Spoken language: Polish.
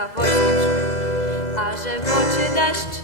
za wojskiem, a że w oczy deszcz